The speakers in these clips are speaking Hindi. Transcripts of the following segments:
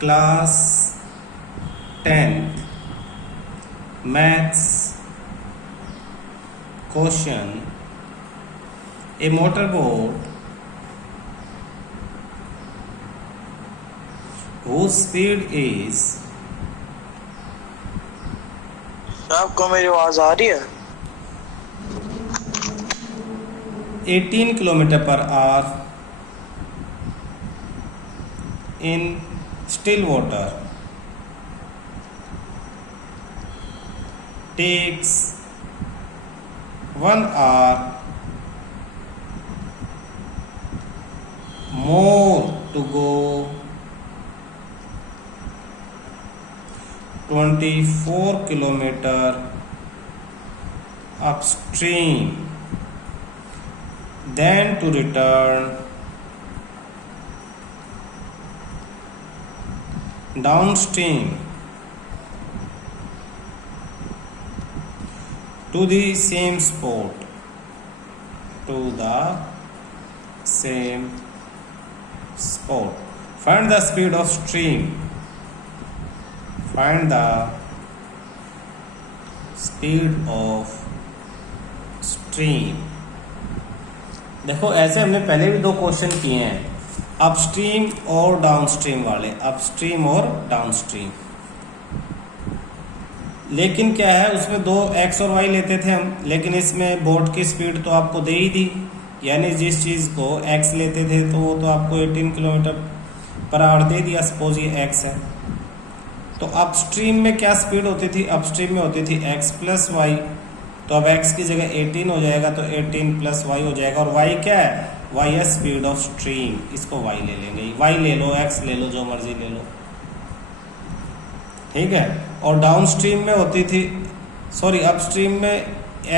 Class 10th maths question A motorboat whose speed is आपको मेरी आवाज आ रही है? 18 kilometre per our in still water takes 1 hour more to go 24 kilometer upstream then to return downstream to the same spot find the speed of stream find the speed of stream। देखो ऐसे हमने पहले भी 2 क्वेश्चन किए हैं, अपस्ट्रीम और डाउनस्ट्रीम वाले, अपस्ट्रीम और डाउनस्ट्रीम। लेकिन क्या है, उसमें 2 एक्स और वाई लेते थे हम, लेकिन इसमें बोट की स्पीड तो आपको दे ही दी, यानी जिस चीज़ को एक्स लेते थे तो वो तो आपको 18 किलोमीटर पर आवर दे दिया, सपोज ये एक्स है। तो अपस्ट्रीम में क्या स्पीड होती थी, अपस्ट्रीम में होती थी एक्स प्लस वाई, तो अब एक्स की जगह 18 हो जाएगा, तो 18 प्लस वाई हो जाएगा। और वाई क्या है, वाई है स्पीड ऑफ स्ट्रीम, इसको वाई ले लेंगे, वाई ले लो, एक्स ले लो, जो मर्जी ले लो, ठीक है। और डाउन स्ट्रीम में होती थी, सॉरी अपस्ट्रीम में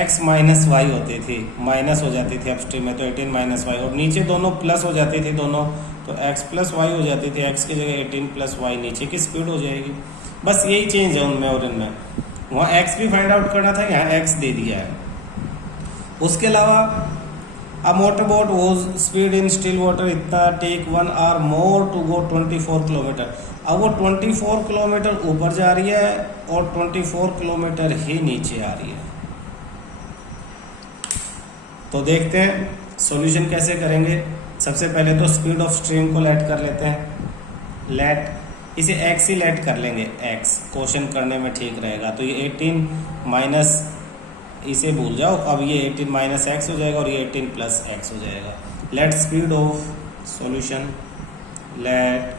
एक्स माइनस वाई होती थी, माइनस हो जाती थी अपस्ट्रीम में, तो 18 माइनस वाई, और नीचे दोनों प्लस हो जाती थी दोनों, तो एक्स प्लस वाई हो जाती थी, एक्स की जगह 18 प्लस वाई नीचे की स्पीड हो जाएगी। बस यही चेंज है उनमें और इनमें। वहाँ एक्स भी फाइंड आउट करना था, यहाँ एक्स दे दिया है। उसके अलावा a motor boat was speed in still water इतना take 1 hour more to go 24 kilometre. अब वो 24 किलोमीटर ऊपर जा रही है और 24 किलोमीटर ही नीचे आ रही है। तो देखते हैं सॉल्यूशन कैसे करेंगे। सबसे पहले तो स्पीड ऑफ स्ट्रीम को लेट कर लेते हैं, लेट, इसे एक्स ही लेट कर लेंगे, एक्स क्वेश्चन करने में ठीक रहेगा। तो ये 18 माइनस, इसे भूल जाओ, अब ये 18 माइनस एक्स हो जाएगा और ये 18 प्लस एक्स हो जाएगा। Let speed of solution, let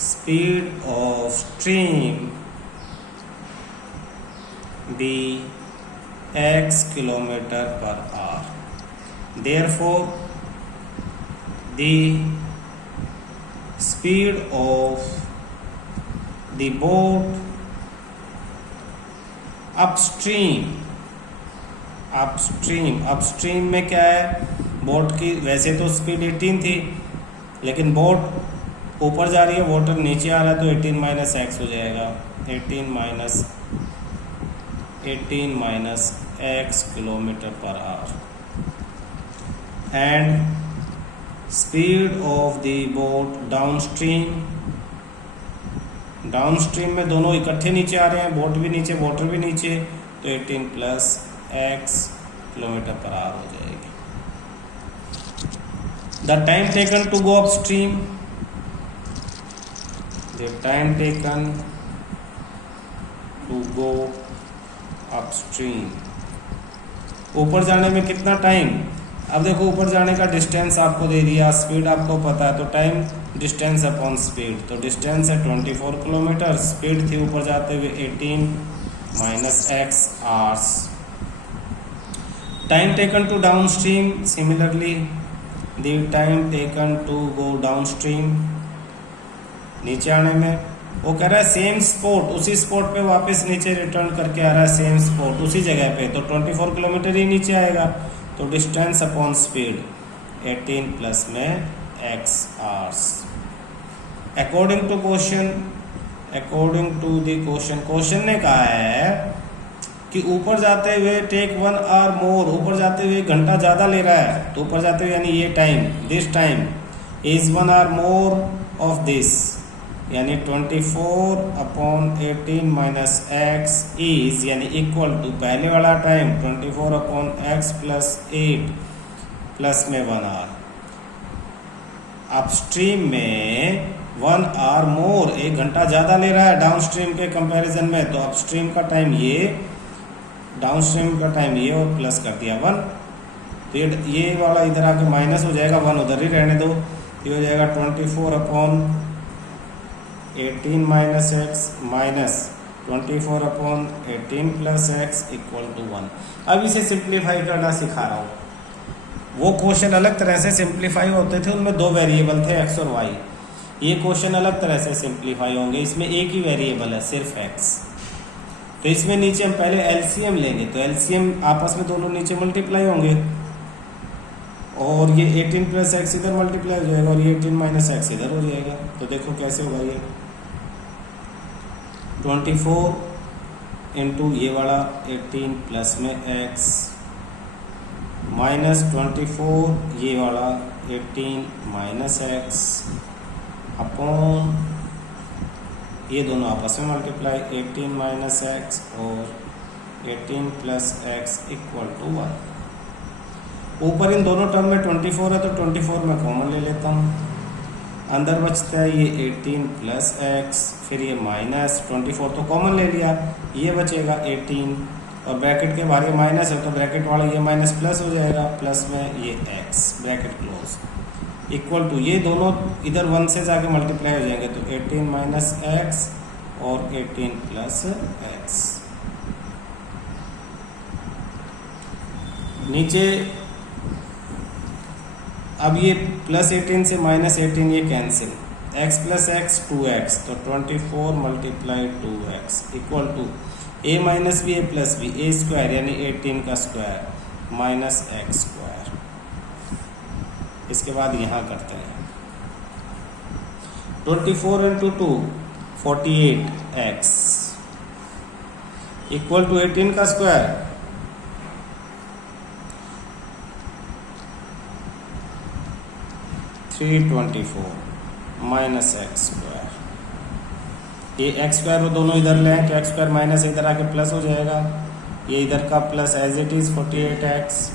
speed of stream be x kilometre per hour, therefore the speed of the boat upstream में क्या है, बोट की वैसे तो स्पीड 18 थी, लेकिन बोट ऊपर जा रही है, वाटर नीचे आ रहा है, तो 18 माइनस एक्स हो जाएगा, 18 minus x kilometre per our. And speed of the boat downstream में दोनों इकट्ठे नीचे आ रहे हैं, बोट भी नीचे वाटर भी नीचे, तो 18 plus X kilometre per hour हो जाएगी। The time taken to go upstream, the time taken to go upstream, ऊपर जाने में कितना टाइम। अब देखो ऊपर जाने का डिस्टेंस आपको दे दिया, स्पीड आपको पता है, तो टाइम डिस्टेंस अपॉन स्पीड, तो डिस्टेंस है 24 किलोमीटर, स्पीड थी ऊपर जाते हुए 18 minus X hours. Time taken to downstream, similarly the time taken to go downstream, नीचे आने में वो कह रहा है सेम स्पॉट, उसी स्पॉट पे वापस नीचे रिटर्न करके आ रहा है, सेम स्पॉट उसी जगह पे, तो 24 किलोमीटर ही नीचे आएगा, तो डिस्टेंस अपॉन स्पीड 18 प्लस में X hours. According to question, according to the question ने कहा है कि ऊपर जाते हुए टेक 1 hour मोर, ऊपर जाते हुए घंटा ज़्यादा ले रहा है, तो ऊपर जाते हुए यानी ये time, this time is 1 hour more of this, यानी 24/18 माइनस एक्स इज यानी इक्वल टू पहले वाला टाइम 24/x प्लस 8 प्लस में 1 आवर। अपस्ट्रीम में 1 आवर मोर, 1 घंटा ज़्यादा ले रहा है डाउनस्ट्रीम के कंपैरिजन में, तो अपस्ट्रीम का टाइम ये, डाउनस्ट्रीम का टाइम ये और प्लस कर दिया 1। तो ये वाला इधर आके माइनस हो जाएगा, 1 उधर ही रहने दो, ये हो जाएगा 24/18 minus X minus 24/18 plus X equal to 1। अब इसे सिंप्लीफाई करना सिखा रहा हूँ। वो क्वेश्चन अलग तरह से सिंप्लीफाई होते थे, उनमें 2 वेरिएबल थे x और y। ये क्वेश्चन अलग तरह से सिंप्लीफाई होंगे, इसमें एक ही वेरिएबल है सिर्फ x। तो इसमें नीचे हम पहले एलसीएम लेंगे, तो एलसीएम आपस में दोनों नीचे मल्टीप्लाई होंगे और ये 18 प्लस एक्स इधर मल्टीप्लाई हो जाएगा और ये 18 माइनस एक्स इधर हो जाएगा। तो देखो कैसे होगा, ये 24 इंटू ये वाला 18 प्लस में x माइनस 24 ये वाला 18 माइनस एक्स अपॉन ये दोनों आपस में मल्टीप्लाई 18 माइनस एक्स और 18 प्लस एक्स इक्वल टू 1। ऊपर इन दोनों टर्म में 24 है तो 24 में कॉमन ले लेता हूँ, अंदर बचता है ये 18 प्लस एक्स, फिर ये माइनस 24 तो कॉमन ले लिया, ये बचेगा 18 और ब्रैकेट के बाहर ये माइनस है तो ब्रैकेट वाला ये माइनस प्लस हो जाएगा, प्लस में ये x bracket close equal to ये दोनों इधर 1 से जाके मल्टीप्लाई हो जाएंगे तो 18 माइनस एक्स और 18 प्लस एक्स। नीचे अब ये प्लस 18 से माइनस 18 ये cancel, x plus x 2x तो 24 multiply 2x equal to a minus b a plus b a square यानी 18 का स्क्वायर माइनस एक्स स्क्वायर। इसके बाद यहाँ करते हैं 24 इंटू 2 48x इक्वल टू 18 का स्क्वायर 324 माइनस एक्स स्क्वायर। ये एक्स स्क्वायर वो दोनों इधर ले आए तो एक्स स्क्वायर माइनस इधर आके प्लस हो जाएगा, ये इधर का plus as it is 48x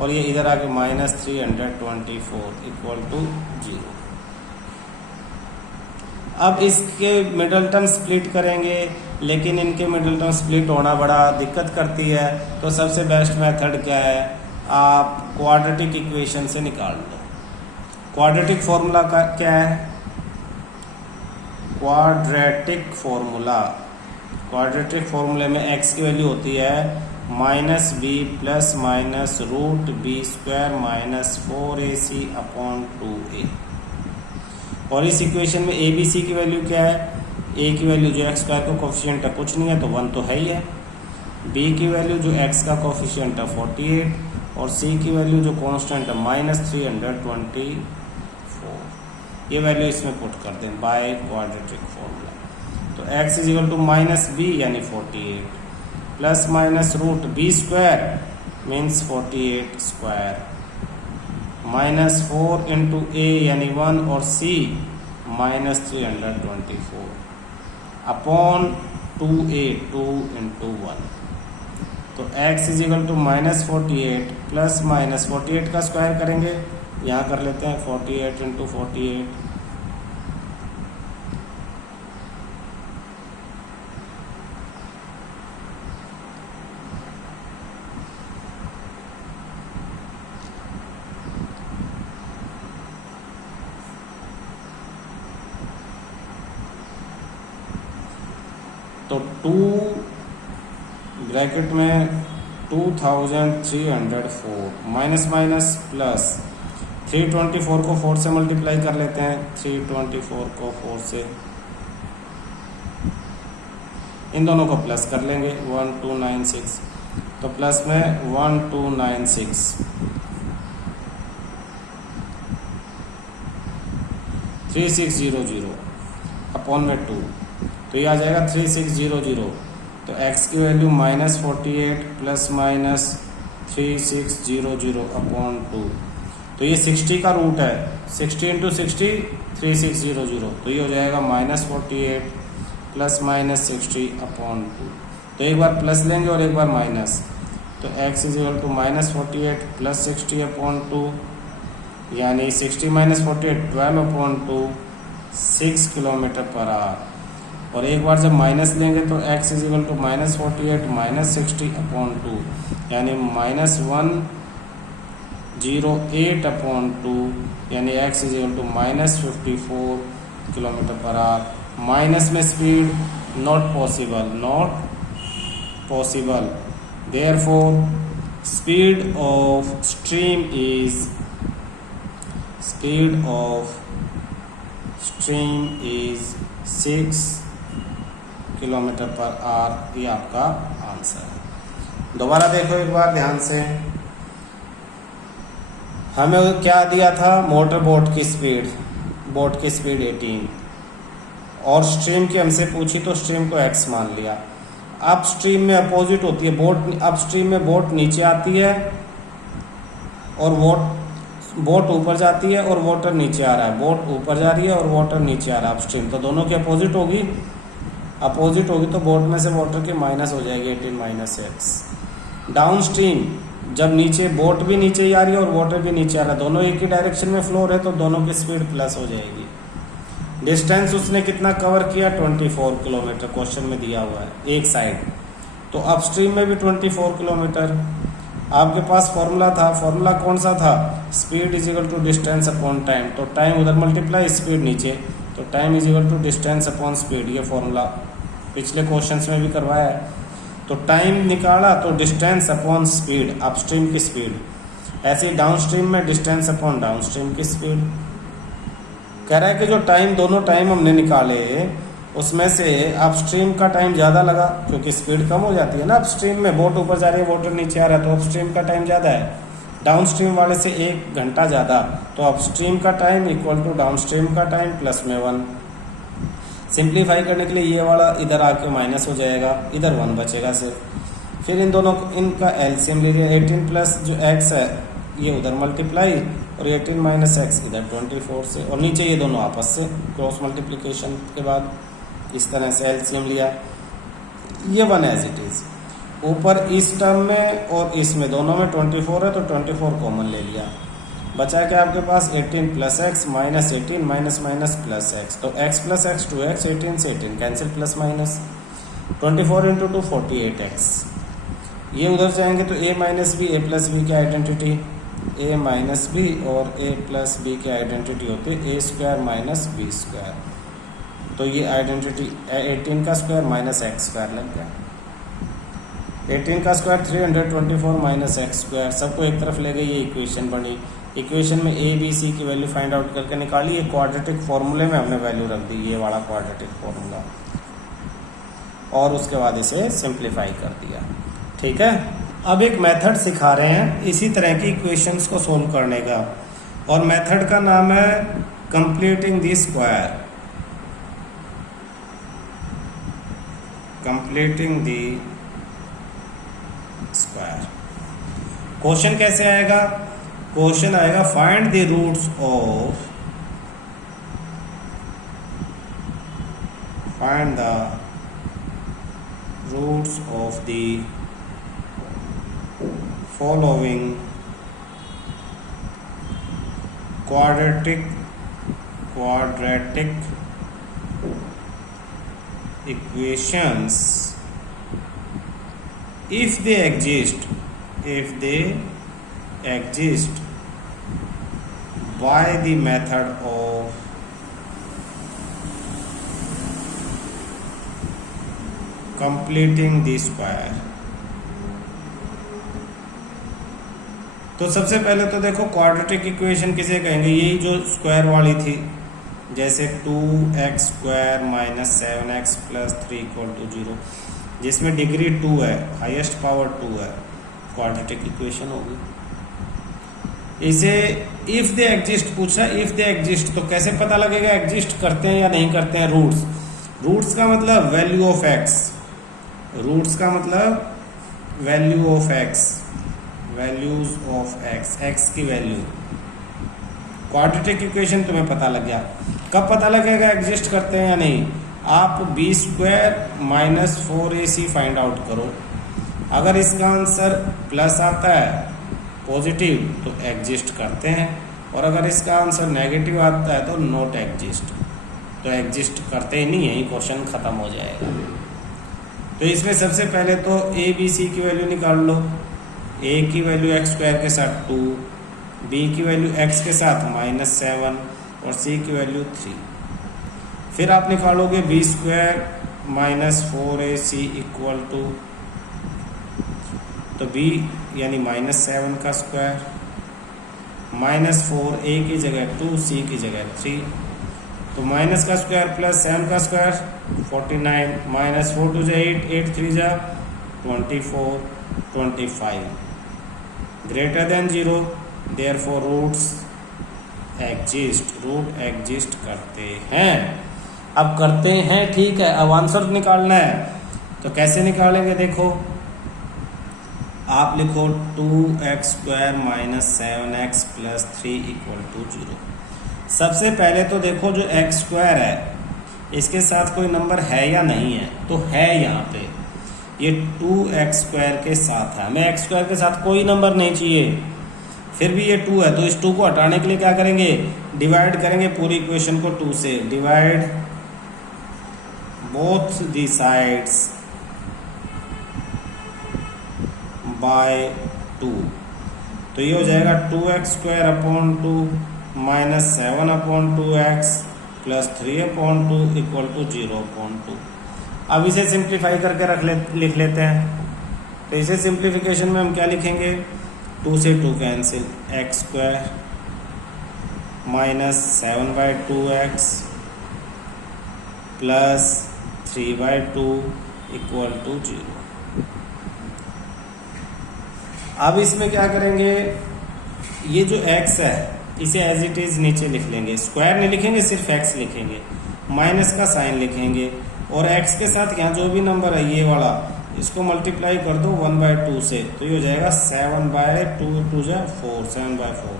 और ये इधर आके माइनस 324 इक्वल टू 0। अब इसके मिडल टर्म स्प्लिट करेंगे, लेकिन इनके मिडल टर्म स्प्लिट होना बड़ा दिक्कत करती है, तो सबसे बेस्ट मेथड क्या है, आप क्वाड्रेटिक इक्वेशन से निकाल लो। क्वाड्रेटिक फॉर्मूला का क्या है, क्वाड्रेटिक फॉर्मूले में x की वैल्यू होती है minus b plus minus root B square minus 4ac upon 2a। और इस इक्वेशन में a b c की वैल्यू क्या है, a की वैल्यू जो x स्क्वायर का कोफिशिएंट है कुछ नहीं है तो 1 तो है ही है, b की वैल्यू जो x का कोफिशिएंट है 48 और c की वैल्यू जो कांस्टेंट है माइनस 324। ये वैल्यू इसमें पुट कर दें बाय क्वाड्रेटिक फॉर्मूला। तो x is equal to minus B यानी 48 plus minus root B square means 48 square minus 4 into A यानी 1 और c minus 324 upon 2a 2 into 1। तो x is equal to minus 48 plus minus 48 का स्क्वायर करेंगे, यहाँ कर लेते हैं 48 इंटू 48 तो 2 ब्रैकेट में 2304 माइनस माइनस प्लस 324 को 4 से मल्टीप्लाई कर लेते हैं, 324 को 4 से इन दोनों को प्लस कर लेंगे 1296 तो प्लस में 1296 3600 अपॉन में 2 तो ये आ जाएगा 3600। तो x की value minus 48 plus minus 3600 upon 2 तो तो ये 60 का रूट है, 60 इंटू 60 3600, तो ये हो जाएगा -48 प्लस माइनस 60/2। तो एक बार प्लस लेंगे और एक बार माइनस, तो x is equal to -48 plus 60/2, यानी 60 - 48 12/2 6 किलोमीटर पर आवर। और एक बार जब माइनस लेंगे तो x is equal to -48 minus 60/2, यानी -108/2, यानी x is equal to -54 kilometre per hour. Minus में speed not possible, therefore speed of stream is 6 kilometre per hour. ये आपका आंसर है। दोबारा देखो एक बार ध्यान से, हमें क्या दिया था, मोटर बोट की स्पीड 18 और स्ट्रीम की हमसे पूछी तो स्ट्रीम को x मान लिया। अप स्ट्रीम में अपोजिट होती है, बोट अप स्ट्रीम में बोट नीचे आती है और बोट ऊपर जाती है और वाटर नीचे आ रहा है, बोट ऊपर जा रही है और वाटर नीचे आ रहा है अपस्ट्रीम, तो दोनों की अपोजिट होगी तो बोट में से वाटर की माइनस हो जाएगी 18 माइनस x। डाउन स्ट्रीम जब नीचे बोट भी नीचे ही आ रही है और वाटर भी नीचे आ रहा है, दोनों एक ही डायरेक्शन में फ्लो रहे तो दोनों की स्पीड प्लस हो जाएगी। डिस्टेंस उसने कितना कवर किया, 24 किलोमीटर क्वेश्चन में दिया हुआ है एक साइड, तो अपस्ट्रीम में भी 24 किलोमीटर। आपके पास फॉर्मूला कौन सा था, speed is equal to distance upon time, तो टाइम उधर मल्टीप्लाई स्पीड नीचे, तो time is equal to distance upon speed, ये फॉर्मूला पिछले क्वेश्चंस में भी करवाया है। तो टाइम निकाला तो डिस्टेंस अपॉन स्पीड, अपस्ट्रीम की स्पीड, ऐसे ही डाउनस्ट्रीम में डिस्टेंस अपॉन डाउनस्ट्रीम की स्पीड। कह रहा है कि जो टाइम दोनों टाइम हमने निकाले उसमें से अपस्ट्रीम का टाइम ज़्यादा लगा क्योंकि स्पीड कम हो जाती है ना, अपस्ट्रीम में बोट ऊपर जा रही है वाटर नीचे आ रहा है तो अपस्ट्रीम का टाइम ज़्यादा है, डाउनस्ट्रीम वाले से 1 घंटा ज़्यादा, तो अपस्ट्रीम का टाइम इक्वल टू डाउनस्ट्रीम का टाइम प्लस में 1। सिंप्लीफाई करने के लिए ये वाला इधर आके माइनस हो जाएगा, इधर 1 बचेगा सिर्फ। फिर इनका एलसीएम लीजिए, 18 प्लस जो x है ये उधर मल्टीप्लाई और 18 माइनस एक्स इधर 24 से, और नीचे ये दोनों आपस से क्रॉस मल्टीप्लिकेशन के बाद इस तरह से एलसीएम लिया, ये 1 एज इट इज़। ऊपर इस टर्म में और इसमें दोनों में 24 है तो 24 कॉमन ले लिया, बचा क्या आपके पास 18 plus x minus 18 minus minus plus x, तो x प्लस एक्स 2x, 18 से 18 cancel plus minus, 24 into 2 48x। ये उधर जाएंगे तो a minus b a plus b की आइडेंटिटी, a माइनस बी और a प्लस बी की आइडेंटिटी होती है a² माइनस बी², तो ये आइडेंटिटी 18 का स्क्वायर माइनस x² लग गया, 18 का स्क्वायर 324 माइनस x², सबको एक तरफ ले गए, ये इक्वेशन बनी। इक्वेशन में a b c की वैल्यू फाइंड आउट करके निकाली, ये क्वाड्रेटिक फॉर्मूले में हमने वैल्यू रख दी, ये वाला क्वाड्रेटिक फॉर्मूला, और उसके बाद इसे सिंप्लीफाई कर दिया। ठीक है, अब एक मेथड सिखा रहे हैं इसी तरह की इक्वेशंस को सोल्व करने का, और मेथड का नाम है completing the square, completing the square. Question कैसे आएगा, क्वेश्चन आएगा find the roots of, find the roots of the following quadratic equations if they exist by the method of completing the square। तो सबसे पहले तो देखो क्वाड्रेटिक इक्वेशन किसे कहेंगे, यही जो स्क्वायर वाली थी, जैसे 2x² माइनस 7x प्लस 3 = 0, जिसमें डिग्री 2 है, हाईएस्ट पावर 2 है, क्वाड्रेटिक इक्वेशन होगी। इसे इफ दे एग्जिस्ट पूछा, इफ दे एग्जिस्ट तो कैसे पता लगेगा एग्जिस्ट करते हैं या नहीं करते हैं। रूट्स का मतलब वैल्यू ऑफ एक्स, रूट्स का मतलब value of x, values of x, x की वैल्यू, क्वाड्रेटिक इक्वेशन तुम्हें पता लग गया। कब पता लगेगा एग्जिस्ट करते हैं या नहीं? आप b² minus 4ac find out करो। अगर इसका आंसर प्लस आता है पॉजिटिव तो एग्जिस्ट करते हैं, और अगर इसका आंसर नेगेटिव आता है तो नॉट एग्जिस्ट, तो एग्जिस्ट करते ही नहीं है, ये क्वेश्चन खत्म हो जाएगा। तो इसमें सबसे पहले तो ए बी सी की वैल्यू निकाल लो। ए की वैल्यू x² के साथ 2, बी की वैल्यू x के साथ -7 और सी की वैल्यू 3। फिर आप निकालोगे b² minus 4ac equal to, तो b यानी -7 का स्क्वायर, -4 a की जगह 2, c की जगह 3, तो माइनस का स्क्वायर प्लस 7 का square 49, -4 2 8, 8 3 24, 25 greater than 0, therefore roots exist, root exist करते हैं। अब करते हैं, ठीक है। अब आंसर निकालना है, तो कैसे निकालेंगे? देखो, आप लिखो 2x² minus 7x plus 3 equal to 0। सबसे पहले तो देखो जो x² है इसके साथ कोई नंबर है या नहीं है, तो है यहाँ पे, ये 2x² के साथ है। हमें x² के साथ कोई नंबर नहीं चाहिए, फिर भी ये 2 है, तो इस 2 को हटाने के लिए क्या करेंगे? डिवाइड करेंगे पूरी इक्वेशन को 2 से। Divide both the sides by 2, तो ये हो जाएगा 2x² upon 2 minus 7 upon 2x plus 3 upon 2 equal to 0 upon 2। अब इसे सिंप्लीफाई करके लिख लेते हैं। तो इसे सिंप्लीफिकेशन में हम क्या लिखेंगे? 2 से 2 cancel, x² minus 7/2x plus 3/2 equal to 0। अब इसमें क्या करेंगे? ये जो x है इसे एज इट इज नीचे लिख लेंगे, स्क्वायर नहीं लिखेंगे, सिर्फ x लिखेंगे, माइनस का साइन लिखेंगे, और x के साथ यहाँ जो भी नंबर है ये वाला, इसको मल्टीप्लाई कर दो 1/2 से, तो ये हो जाएगा 7/2 2 4, 7/4।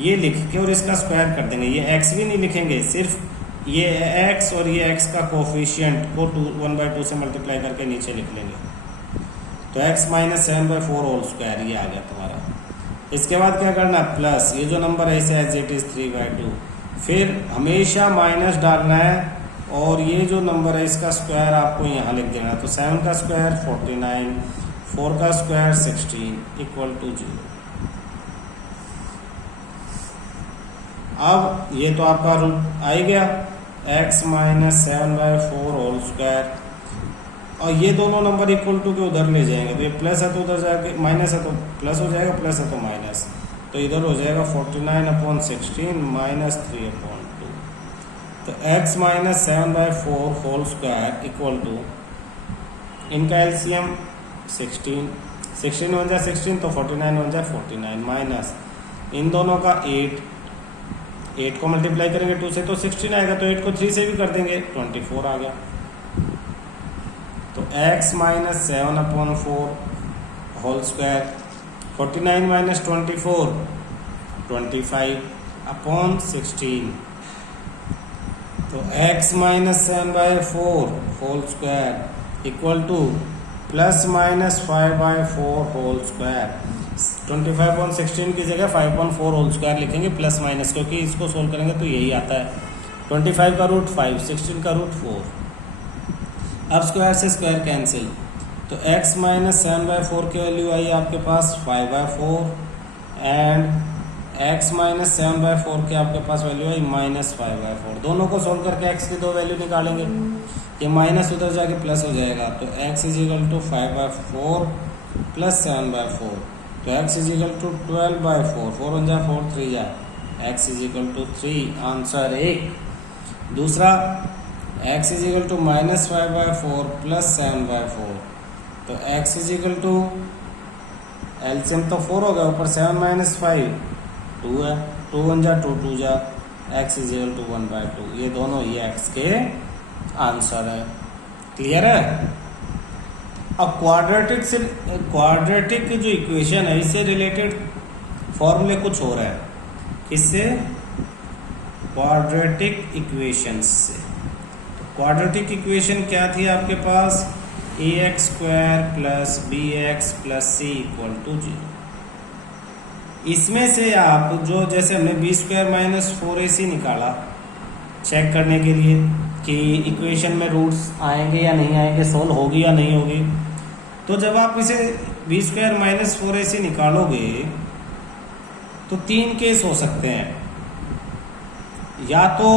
ये लिख के और इसका स्क्वायर कर देंगे। ये x भी नहीं लिखेंगे, सिर्फ ये x और ये x का कोफिशिएंट को 1/2 से मल्टीप्लाई करके नीचे लिख लेंगे। तो x माइनस 7/4 होल स्क्वायर ये आ गया तुम्हारा। इसके बाद क्या करना? प्लस ये जो नंबर है इसे एज इट इज 3/2, फिर हमेशा माइनस डालना है, और ये जो नंबर है इसका स्क्वायर आपको यहाँ लिख देना। तो 7 का स्क्वायर 49, 4 का स्क्वायर 16 इक्वल टू 0। अब ये तो आपका रूट आ ही गया, x माइनस 7/4 होल स्क्वायर, और ये दोनों नंबर इक्वल टू के उधर ले जाएंगे, तो ये प्लस है तो उधर जाके माइनस है तो प्लस हो जाएगा, प्लस है तो माइनस, तो इधर हो जाएगा 49/16 माइनस 3/2। तो x minus 7/4 whole square equal to, इनका एलसीएम 16, 16 1 जा 16, तो 49 1 जा 49, माइनस इन दोनों का 8 को मल्टीप्लाई करेंगे 2 से तो 16 आएगा, तो 8 को 3 से भी कर देंगे, 24 आ गया। तो x minus 7/4 whole square, 49 minus 24 25 upon 16, तो x minus 7/4 whole square equal to plus minus 5/4 whole square. 25/16 की जगह 5/4 होल स्क्वायर लिखेंगे प्लस माइनस, क्योंकि इसको सोल्व करेंगे तो यही आता है। 25 का रूट 5, 16 का रूट 4। अब स्क्वायर से स्क्वायर कैंसिल, तो x माइनस 7/4 की वैल्यू आई आपके पास 5/4, एंड x माइनस 7/4 की आपके पास वैल्यू आई -5/4। दोनों को सोल्व करके x की दो वैल्यू निकालेंगे, ये माइनस उधर जाके प्लस हो जाएगा, तो x is equal to 5/4 plus 7/4, तो x इज इक्वल टू 12/4, 4 1 जा 4 3 जा, x is equal to 3, answer 1। दूसरा x is equal to -5/4 plus 7/4, तो x is equal to LCM तो 4 हो गया, ऊपर 7 माइनस 5 2 है, 2 1 जा 2 2 जा, x इज इक्वल टू 1/2। ये दोनों ही x के आंसर है। क्लियर है? अब क्वाड्रेटिक जो इक्वेशन है इससे रिलेटेड फॉर्मूले कुछ हो रहा है। इससे क्वाड्रेटिक इक्वेशन से। तो क्वाड्रेटिक इक्वेशन क्या थी आपके पास, ax² plus bx plus c equal to 0। इसमें से आप जो, जैसे हमने b² माइनस 4ac निकाला चेक करने के लिए कि इक्वेशन में रूट्स आएंगे या नहीं आएंगे, सोल्व होगी या नहीं होगी, तो जब आप इसे b² माइनस 4ac निकालोगे तो 3 केस हो सकते हैं। या तो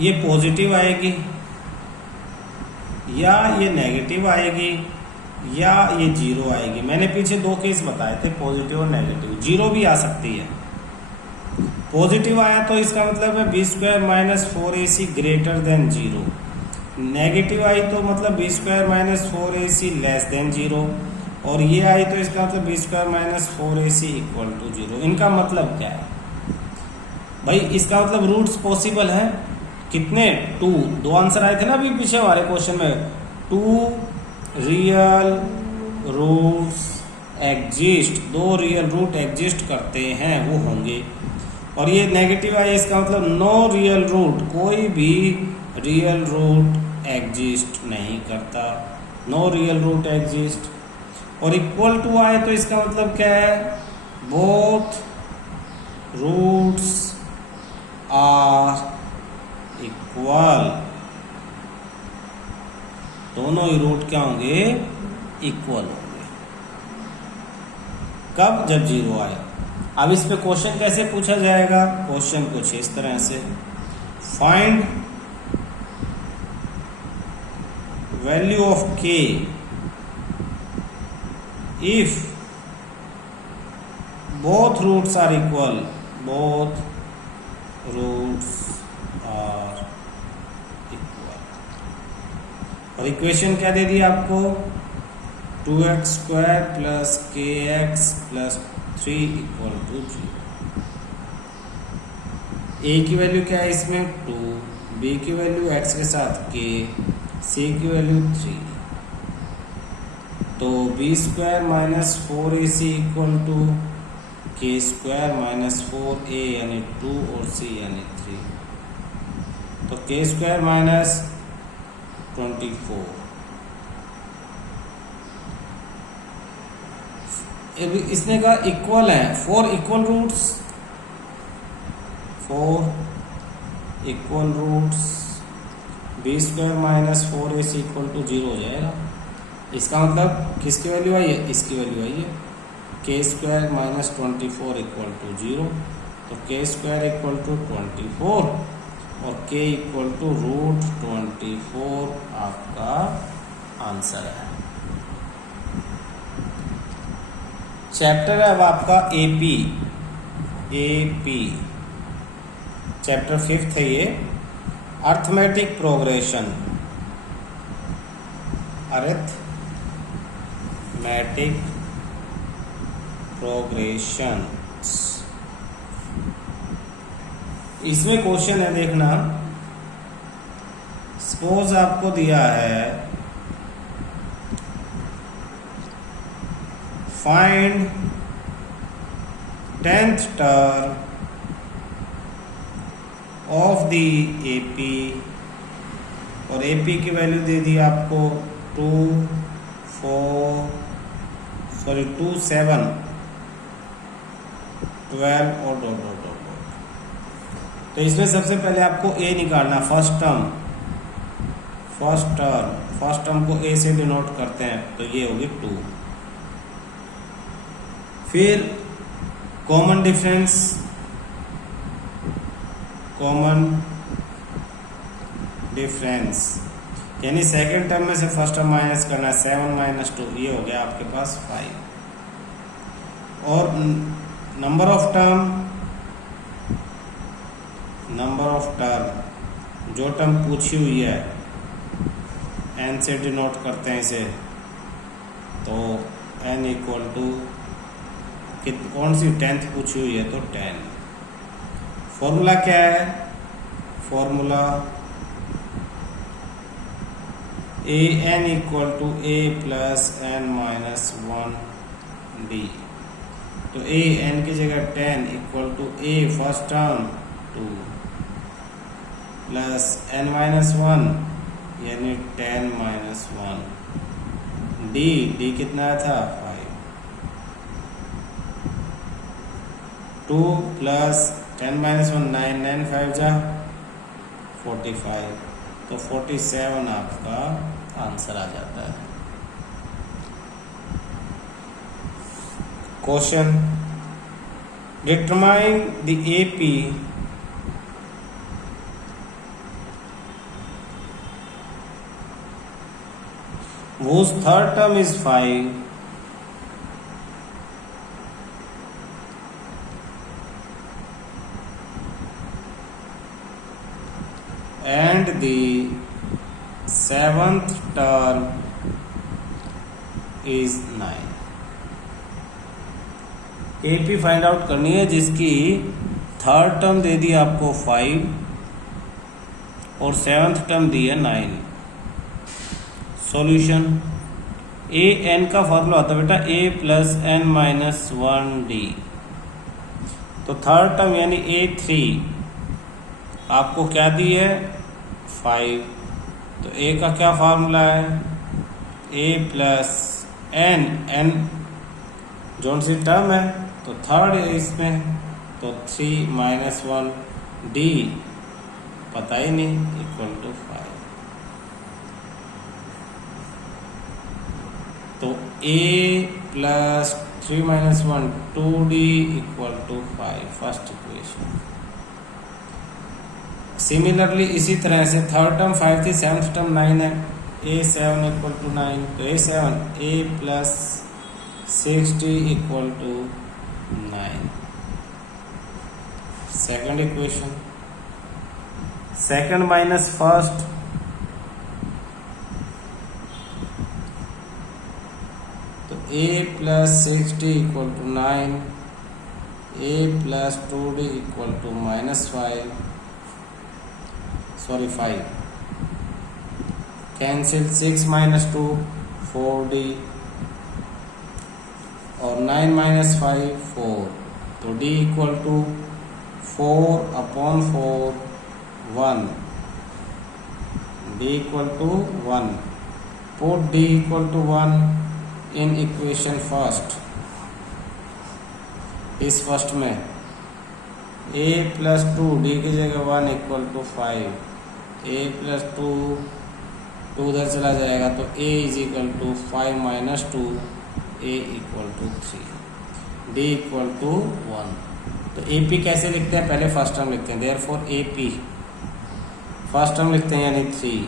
ये पॉजिटिव आएगी, या ये नेगेटिव आएगी, या ये 0 आएगी। मैंने पीछे 2 केस बताए थे, पॉजिटिव और नेगेटिव। 0 भी आ सकती है। पॉजिटिव आया तो इसका मतलब है b² minus 4ac greater than 0। Negative आई तो मतलब b² minus 4ac less than 0। और ये आई तो इसका मतलब b² minus 4ac equal to 0। इनका मतलब क्या है भाई, इसका मतलब रूट्स पॉसिबल है कितने, 2। 2 आंसर आए थे ना अभी पीछे हमारे क्वेश्चन में, 2 real roots exist, 2 real root exist करते हैं वो होंगे। और ये नेगेटिव है, इसका मतलब नो रियल रूट, कोई भी रियल रूट एग्जिस्ट नहीं करता, नो रियल रूट एग्जिस्ट। और इक्वल टू आए तो इसका मतलब क्या है, बोथ रूट्स आर इक्वल, दोनों ही रूट क्या होंगे, इक्वल होंगे। कब, जब 0 आए। अब इस पे क्वेश्चन कैसे पूछा जाएगा, क्वेश्चन कुछ इस तरह से, find value of k if both roots are equal, both roots are equal. और इक्वेशन क्या दे दी आपको, 2x² plus kx plus 3 equal to 0। a की वैल्यू क्या है इसमें, 2, b की वैल्यू x के साथ k, c की वैल्यू 3। तो b² minus 4ac equal to k² minus 4a यानी 2 और c यानी 3। तो k² माइनस 24। इसने कहा इक्वल है, 4 equal roots, 4 equal roots, b² minus 4ac equal to 0 हो जाएगा। इसका मतलब किसकी वैल्यू आई है, इसकी वैल्यू आई है, k² माइनस 24 इक्वल टू 0। तो k² इक्वल टू 24 और k इक्वल टू रूट 24 आपका आंसर है। चैप्टर है अब आपका AP चैप्टर 5th है ये, अर्थमेटिक प्रोग्रेशन, अरिथमेटिक प्रोग्रेशन। इसमें क्वेश्चन है, देखना, सपोज आपको दिया है find 10th term of the AP, और AP की वैल्यू दे दी आपको 2, 7, 12 और डॉट डॉट डॉट। तो इसमें सबसे पहले आपको A निकालना, फर्स्ट टर्म को A से डिनोट करते हैं, तो ये होगी 2। फिर कॉमन डिफरेंस यानी सेकंड टर्म में से फर्स्ट टर्म माइनस करना है, 7 माइनस 2, ये हो गया आपके पास 5। और नंबर ऑफ टर्म जो टर्म पूछी हुई है n से डिनोट करते हैं इसे, तो n इक्वल टू कौन सी 10th पूछी हुई है, तो 10। फॉर्मूला क्या है, formula an equal to a plus n minus 1d। तो a n की जगह 10 equal to a first term 2 plus n minus 1 यानी 10 माइनस 1 डी कितना था 5 2 प्लस 10 माइनस 1 9 9 5 जा 45 तो 47 आपका आंसर आ जाता है। Question determine the AP whose third term is 5 and the seventh term is 9। AP find out करनी है जिसकी थर्ड टर्म दे दी आपको 5 और सेवंथ टर्म दी है 9। सॉल्यूशन ए एन का फॉर्मूला होता है बेटा ए प्लस एन माइनस 1 डी। तो थर्ड टर्म यानी A3 आपको क्या दी है 5, तो ए का क्या फार्मूला है ए प्लस एन, एन जोन सी टर्म है तो थर्ड है इसमें, तो 3 माइनस 1 डी पता ही नहीं इक्वल टू 5। तो a plus 3 minus 1 2d equal to 5 first equation. Similarly इसी तरह से थर्ड टर्म 5 थी, सेवंथ टर्म 9 है, a7 इक्वल टू 9 तो a7 a plus 6d equal to 9। Second equation second minus first a plus 6d equal to 9 a plus 2d equal to minus 5 cancel 6 minus 2 4d और 9 माइनस 5 4 तो d equal to 4 upon 4 1 d equal to 1 put d equal to 1 in equation first. इस फर्स्ट में a प्लस 2 d की जगह 1 इक्वल टू 5 a प्लस 2 उधर चला जाएगा तो a is equal to 5 minus 2 a equal to 3 d equal to 1। तो AP कैसे लिखते हैं पहले फर्स्ट टर्म लिखते हैं देयरफॉर AP फर्स्ट टर्म लिखते हैं यानी 3,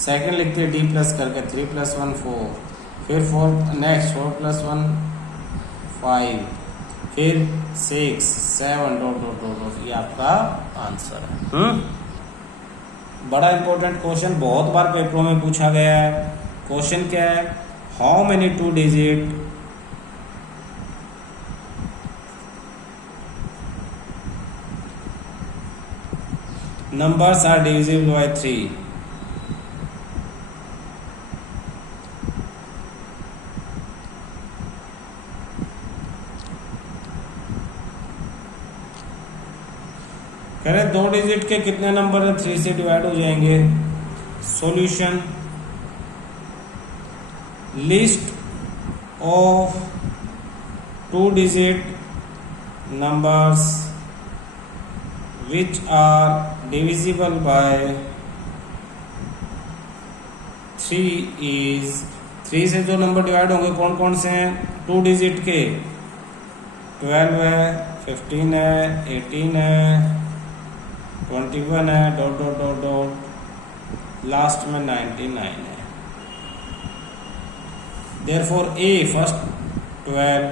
सेकंड लिखते हैं d प्लस करके 3 प्लस 1 4 फिर 4 नेक्स्ट 4 प्लस 1 5 फिर 6 7 डॉट डॉट डॉट डॉट ये आपका आंसर है। बड़ा इंपॉर्टेंट क्वेश्चन बहुत बार पेपरों में पूछा गया है। क्वेश्चन क्या है how many 2 digit numbers are divisible by 3। कह रहे 2 डिजिट के कितने नंबर 3 से डिवाइड हो जाएंगे। Solution list of 2 digit numbers which are divisible by 3 is 3 से जो नंबर डिवाइड होंगे कौन कौन से हैं 2 डिजिट के 12 है 15 है 18 है 21 है dot dot dot dot last में 99 है। therefore A first 12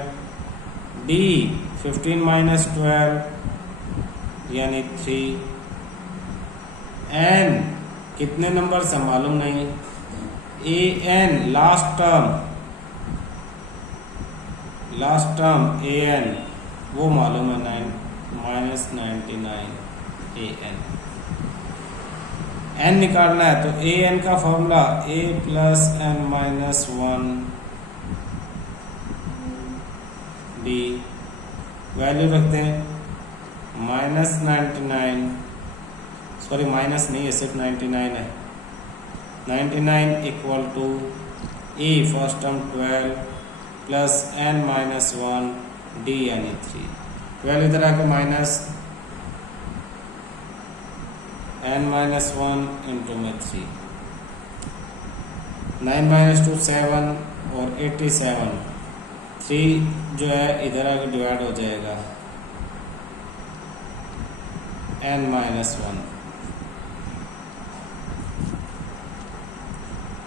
D 15 minus 12 यानी 3 n कितने नंबर से मालूम नहीं an लास्ट टर्म an वो मालूम है 9 माइनस 99 an निकालना है तो an का formula a plus n minus 1 d value रखते हैं माइनस 99, सॉरी माइनस नहीं है, सिर्फ 99 है। 99 equal to e first term 12 plus n minus 1 d यानी 3। 12 इधर आके माइनस n माइनस 1 इंटू में 3। 9 माइनस 2 7 और 87। 3 जो है इधर आके डिवाइड हो जाएगा n माइनस 1।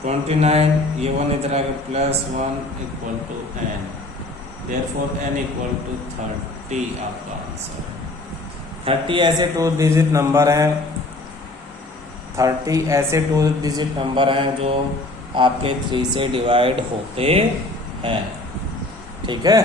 29 ये 1 इधर आके plus 1 equal to n, therefore n equal to 30 आपका आंसर है। 30 ऐसे 2 डिजिट नंबर हैं, 30 ऐसे 2 डिजिट नंबर हैं जो आपके 3 से डिवाइड होते हैं। ठीक है।